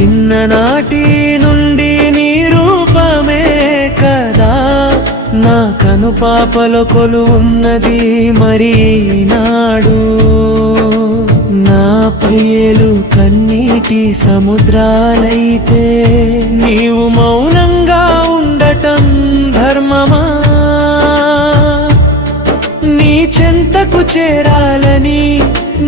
చిన్ననాటి నుండి నీ రూపమే కదా నా కనుపాపలో కొలువున్నది మరి నాడు నా ప్రియులు కన్నీటి సముద్రాలైతే నీవు మౌనంగా ఉండటం ధర్మమా నీ చెంతకు చేరాలని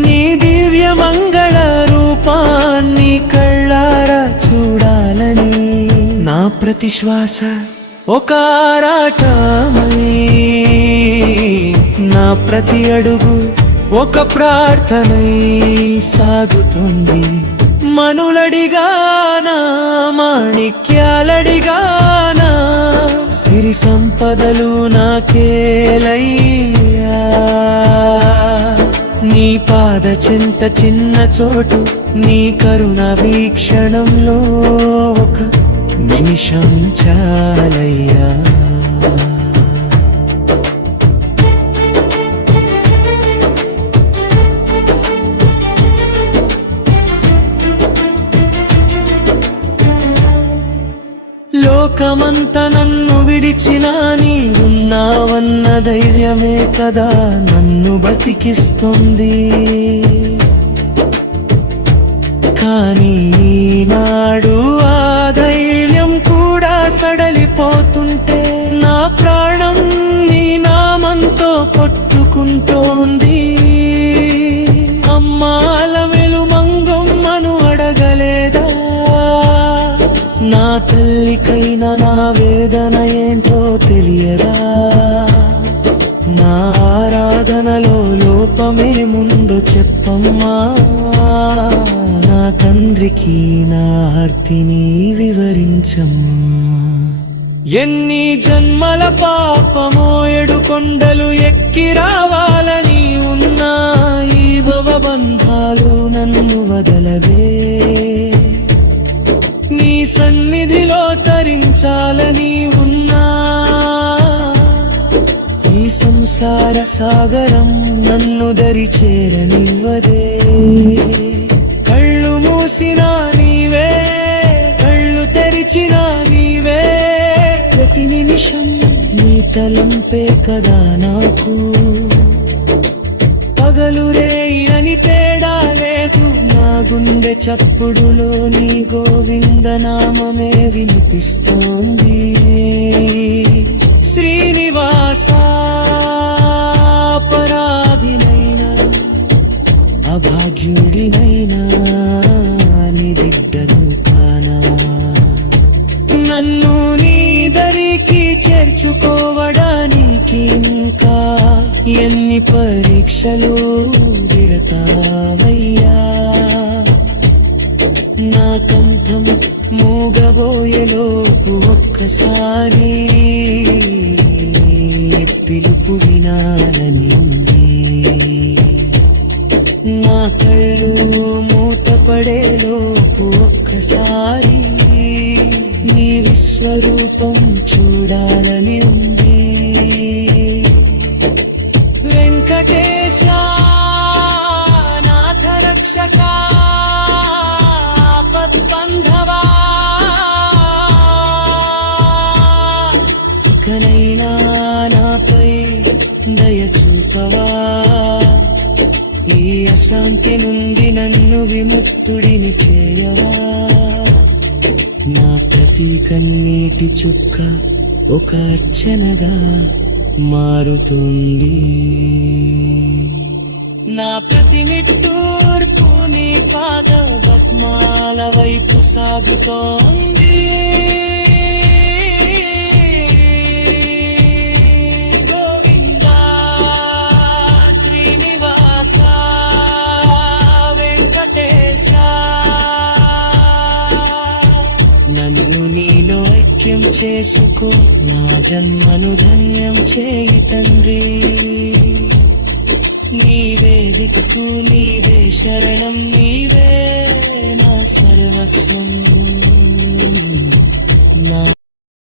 నీ దివ్య మంగళ రూపాన్ని కళ్ళారా చూడాలని నా ప్రతి శ్వాస ఒక ఆరాటమై నా ప్రతి అడుగు ఒక ప్రార్థనై సాగుతుంది మనులడిగానా మాణిక్యాలడిగానా సిరి సంపదలు నాకేలయ్యా నీ పాద చెంత చిన్న చోటు నీ కరుణ వీక్షణంలో ఒక నిమిషం చాలయ్యా లోకమంతా నన్ను విడిచినా నీ ఉన్నావన్న ధైర్యమే కదా నన్ను బతికిస్తుంది కానీ ఈనాడు ఆ ధైర్యం కూడా సడలిపోతుంటే నా ప్రాణం నీ నామంతో కొట్టుకుంటోంది అమ్మాల వెలు మంగమ్మను అడగలేదా నా తల్లికైనా నా వేదన ఏంటో తెలియదా నా ఆరాధనలో లోపమే ముందు చెప్పమ్మా నా తండ్రికి నా ఆర్తిని వివరించమ్మా ఎన్ని జన్మల పాపమో ఏడు కొండలు ఎక్కి రావాలని ఉన్నా ఈ భవబంధాలు నన్ను వదలవే నీ సన్నిధిలో తరించాలని ఉన్నా ఈ సంసార సాగరం నన్ను దరి చేరనివ్వదే కళ్ళు మూసినా నీవే కళ్ళు తెరిచినా నీవే ప్రతి నిమిషం నీ తలంపే కదా నాకు పగలు రేయని తేడా లేదు నా గుండె చప్పుడులో నీ గోవిందనామమే వినిపిస్తోంది శ్రీనివాస అపరాధినైనా అభాగ్యుడినైనా నీ బిడ్డను కానా నన్ను నీ దరికి చేర్చుకోవడానికి ఇంకా ఎన్ని పరీక్షలు విడతావయ్యా నా కంఠం మూగబోయేలోపు ఒక్కసారి పిలుపు వినాలని ఉంది నా కళ్ళు మూతపడేలోపు ఒక్కసారి నీ విశ్వరూపం చూడాలని ఉంది వెంకటేశ నాథ రక్షక ఆపద్బంధవా ఇకనైనా నాపై దయ చూపవా ఈ అశాంతి నుండి నన్ను విముక్తుడిని చేయవా నా ప్రతి కన్నీటి చుక్క ఒక అర్చనగా మారుతుంది నా ప్రతి నిట్టూర్పు నీ పాద పద్మాల వైపు సాగుతోంది గోవిందా శ్రీనివాస వెంకటేశ నన్ను నీలో ఐక్యం చేసుకో నా జన్మను ధన్యం చేయి తండ్రి నీవే దిక్కు నీవే శరణం నీవే నా సర్వస్వం